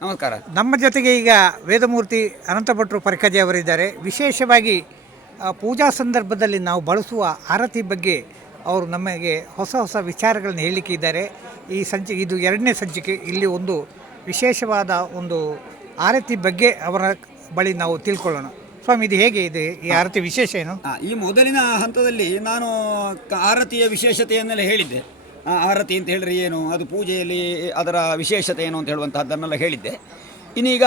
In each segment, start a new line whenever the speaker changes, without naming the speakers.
ನಮಸ್ಕಾರ.
ನಮ್ಮ ಜೊತೆಗೆ ಈಗ ವೇದಮೂರ್ತಿ ಅನಂತಭಟ್ರು ಪರಕಜೆ ಅವರಿದ್ದಾರೆ. ವಿಶೇಷವಾಗಿ ಪೂಜಾ ಸಂದರ್ಭದಲ್ಲಿ ನಾವು ಬಳಸುವ ಆರತಿ ಬಗ್ಗೆ ಅವರು ನಮಗೆ ಹೊಸ ಹೊಸ ವಿಚಾರಗಳನ್ನು ಹೇಳಲಿಕ್ಕೆ ಇದ್ದಾರೆ. ಈ ಸಂಚಿ ಇದು ಎರಡನೇ ಸಂಚಿಕೆ. ಇಲ್ಲಿ ಒಂದು ವಿಶೇಷವಾದ ಒಂದು ಆರತಿ ಬಗ್ಗೆ ಅವರ ಬಳಿ ನಾವು ತಿಳ್ಕೊಳ್ಳೋಣ. ಸ್ವಾಮಿ ಇದು ಹೇಗೆ ಇದೆ? ಈ ಆರತಿ ವಿಶೇಷ ಏನು?
ಈ ಮೊದಲಿನ ಹಂತದಲ್ಲಿ ನಾನು ಆರತಿಯ ವಿಶೇಷತೆಯನ್ನೆಲ್ಲ ಹೇಳಿದ್ದೆ. ಆರತಿ ಅಂತ ಹೇಳಿದ್ರೆ ಏನು, ಅದು ಪೂಜೆಯಲ್ಲಿ ಅದರ ವಿಶೇಷತೆ ಏನು ಅಂತ ಹೇಳುವಂತಹದ್ದನ್ನೆಲ್ಲ ಹೇಳಿದ್ದೆ. ಇನ್ನೀಗ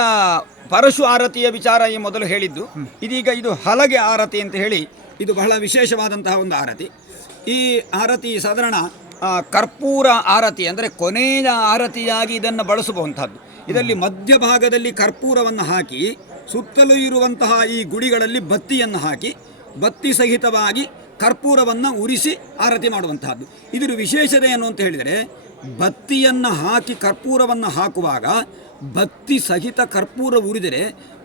ಪರಶು ಆರತಿಯ ವಿಚಾರ ಈ ಮೊದಲು ಹೇಳಿದ್ದು. ಇದೀಗ ಇದು ಹಲಗೆ ಆರತಿ ಅಂತ ಹೇಳಿ ಇದು ಬಹಳ ವಿಶೇಷವಾದಂತಹ ಒಂದು ಆರತಿ. ಈ ಆರತಿ ಸಾಧಾರಣ ಕರ್ಪೂರ ಆರತಿ ಅಂದರೆ ಕೊನೆಯ ಆರತಿಯಾಗಿ ಇದನ್ನು ಬಳಸುವಂತಹದ್ದು ಇದರಲ್ಲಿ ಮಧ್ಯಭಾಗದಲ್ಲಿ ಕರ್ಪೂರವನ್ನು ಹಾಕಿ, ಸುತ್ತಲೂ ಇರುವಂತಹ ಈ ಗುಡಿಗಳಲ್ಲಿ ಬತ್ತಿಯನ್ನು ಹಾಕಿ, ಬತ್ತಿ ಸಹಿತವಾಗಿ ಕರ್ಪೂರವನ್ನು ಉರಿಸಿ ಆರತಿ ಮಾಡುವಂತಹದ್ದು. ಇದರ ವಿಶೇಷತೆ ಏನು ಅಂತ ಹೇಳಿದರೆ ಬತ್ತಿಯನ್ನು ಹಾಕಿ ಕರ್ಪೂರವನ್ನು ಹಾಕುವಾಗ ಬತ್ತಿ ಸಹಿತ ಕರ್ಪೂರ ಉರಿದರೆ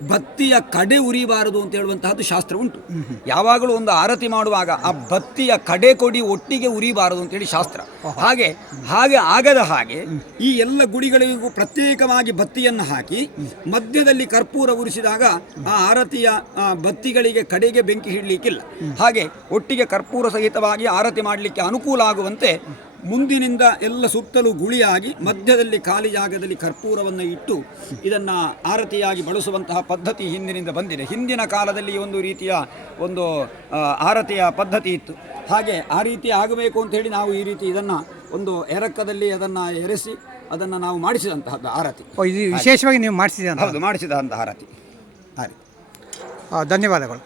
ಬತ್ತಿಯ ಕಡೆ ಉರಿಬಾರದು ಅಂತ ಹೇಳುವಂತಹದ್ದು ಶಾಸ್ತ್ರ ಉಂಟು. ಯಾವಾಗಲೂ ಒಂದು ಆರತಿ ಮಾಡುವಾಗ ಆ ಬತ್ತಿಯ ಕಡೆ ಕೊಡಿ ಒಟ್ಟಿಗೆ ಉರಿಬಾರದು ಅಂತೇಳಿ ಶಾಸ್ತ್ರ. ಹಾಗೆ ಹಾಗೆ ಆಗದ ಹಾಗೆ ಈ ಎಲ್ಲ ಗುಡಿಗಳಿಗೂ ಪ್ರತ್ಯೇಕವಾಗಿ ಬತ್ತಿಯನ್ನು ಹಾಕಿ ಮಧ್ಯದಲ್ಲಿ ಕರ್ಪೂರ ಉರಿಸಿದಾಗ ಆ ಆರತಿಯ ಬತ್ತಿಗಳಿಗೆ ಕಡೆಗೆ ಬೆಂಕಿ ಹಿಡಲಿಕ್ಕಿಲ್ಲ. ಹಾಗೆ ಒಟ್ಟಿಗೆ ಕರ್ಪೂರ ಸಹಿತವಾಗಿ ಆರತಿ ಮಾಡಲಿಕ್ಕೆ ಅನುಕೂಲ ಆಗುವಂತೆ ಮುಂದಿನಿಂದ ಎಲ್ಲ ಸುತ್ತಲೂ ಗುಳಿಯಾಗಿ ಮಧ್ಯದಲ್ಲಿ ಖಾಲಿ ಜಾಗದಲ್ಲಿ ಕರ್ಪೂರವನ್ನು ಇಟ್ಟು ಇದನ್ನು ಆರತಿಯಾಗಿ ಬಳಸುವಂತಹ ಪದ್ಧತಿ ಹಿಂದಿನಿಂದ ಬಂದಿದೆ. ಹಿಂದಿನ ಕಾಲದಲ್ಲಿ ಒಂದು ರೀತಿಯ ಒಂದು ಆರತಿಯ ಪದ್ಧತಿ ಇತ್ತು. ಹಾಗೆ ಆ ರೀತಿ ಆಗಬೇಕು ಅಂತ ಹೇಳಿ ನಾವು ಈ ರೀತಿ ಇದನ್ನು ಒಂದು ಎರಕದಲ್ಲಿ ಅದನ್ನು ಎರೆಸಿ ಅದನ್ನು ನಾವು ಮಾಡಿಸಿದಂತಹದ್ದು ಆರತಿ.
ಇದು ವಿಶೇಷವಾಗಿ ನೀವು ಮಾಡಿಸಿದ
ಹೌದು ಮಾಡಿಸಿದಂತಹ ಆರತಿ.
ಹಾಂ ಧನ್ಯವಾದಗಳು.